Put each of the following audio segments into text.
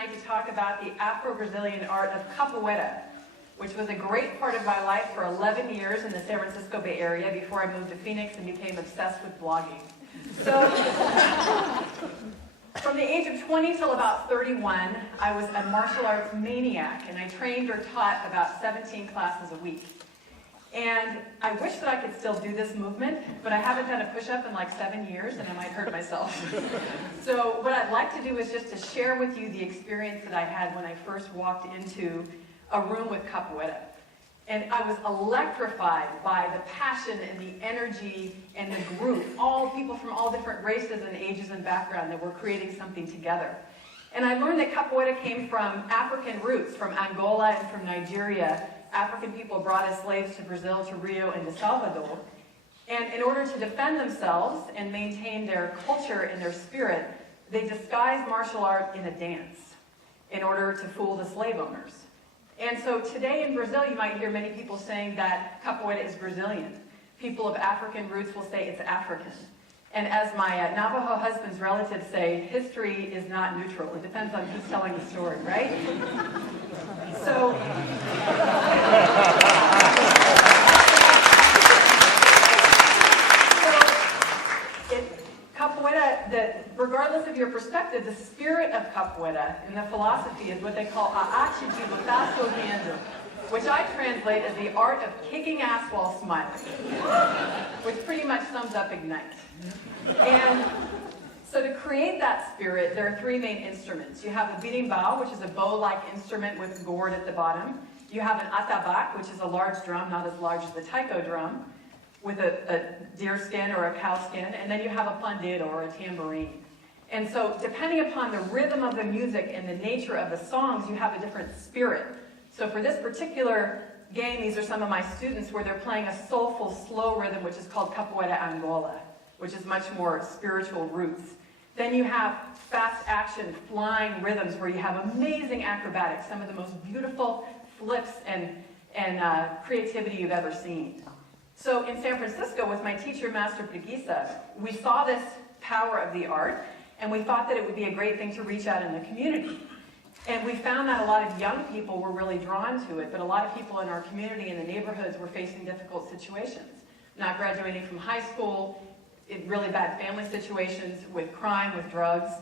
tonight to talk about the Afro-Brazilian art of capoeira, which was a great part of my life for 11 years in the San Francisco Bay Area before I moved to Phoenix and became obsessed with blogging. So, from the age of 20 till about 31, I was a martial arts maniac, and I trained or taught about 17 classes a week. And I wish that I could still do this movement, but I haven't done a push-up in like 7 years, and I might hurt myself. So what I'd like to do is just to share with you the experience that I had when I first walked into a room with capoeira. And I was electrified by the passion and the energy and the group, all people from all different races and ages and background that were creating something together. And I learned that capoeira came from African roots, from Angola and from Nigeria. African people brought as slaves to Brazil, to Rio, and to Salvador. And in order to defend themselves and maintain their culture and their spirit, they disguised martial art in a dance in order to fool the slave owners. And so today in Brazil, you might hear many people saying that capoeira is Brazilian. People of African roots will say it's African. And as my Navajo husband's relatives say, history is not neutral. It depends on who's telling the story, right? So, capoeira, regardless of your perspective, the spirit of capoeira in the philosophy is what they call a arte de lutar sorrindo, which I translate as the art of kicking ass while smiling, which pretty much sums up Ignite. And so to create that spirit, there are three main instruments. You have a berimbau, which is a bow-like instrument with gourd at the bottom. You have an atabaque, which is a large drum, not as large as the taiko drum, with a deer skin or a cow skin. And then you have a pandeiro, or a tambourine. And so depending upon the rhythm of the music and the nature of the songs, you have a different spirit. So for this particular game, these are some of my students where they're playing a soulful, slow rhythm, which is called Capoeira Angola, which is much more spiritual roots. Then you have fast action, flying rhythms where you have amazing acrobatics, some of the most beautiful flips and creativity you've ever seen. So in San Francisco, with my teacher, Master Preguiça, we saw this power of the art, and we thought that it would be a great thing to reach out in the community. And we found that a lot of young people were really drawn to it, but a lot of people in our community and the neighborhoods were facing difficult situations. Not graduating from high school, in really bad family situations, with crime, with drugs.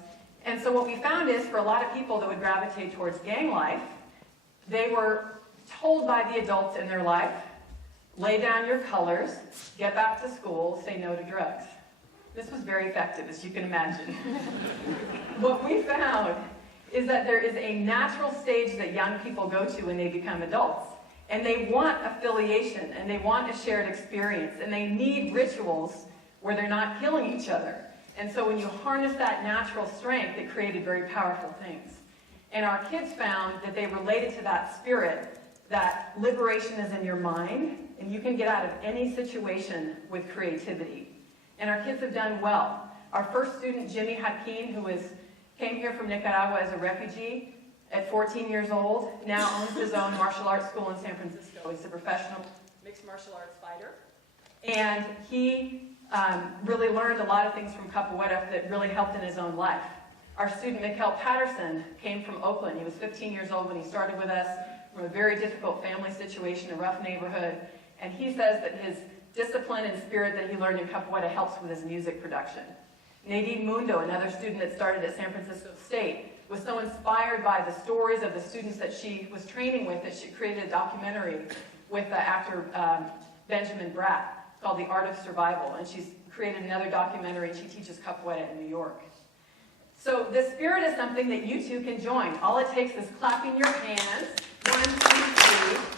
And so what we found is, for a lot of people that would gravitate towards gang life, they were told by the adults in their life, lay down your colors, get back to school, say no to drugs. This was very effective, as you can imagine. What we found is that there is a natural stage that young people go to when they become adults. And they want affiliation, and they want a shared experience, and they need rituals where they're not killing each other. And so when you harness that natural strength, it created very powerful things. And our kids found that they related to that spirit, that liberation is in your mind, and you can get out of any situation with creativity. And our kids have done well. Our first student, Jimmy Hakeem, who came here from Nicaragua as a refugee at 14 years old, now owns his own martial arts school in San Francisco. He's a professional mixed martial arts fighter. And he really learned a lot of things from capoeira that really helped in his own life. Our student, Mikhail Patterson, came from Oakland. He was 15 years old when he started with us, from a very difficult family situation, a rough neighborhood. And he says that his discipline and spirit that he learned in capoeira helps with his music production. Nadine Mundo, another student that started at San Francisco State, was so inspired by the stories of the students that she was training with that she created a documentary with actor Benjamin Bratt called The Art of Survival. And she's created another documentary, and she teaches capoeira in New York. So the spirit is something that you too can join. All it takes is clapping your hands. 1, 2, 3.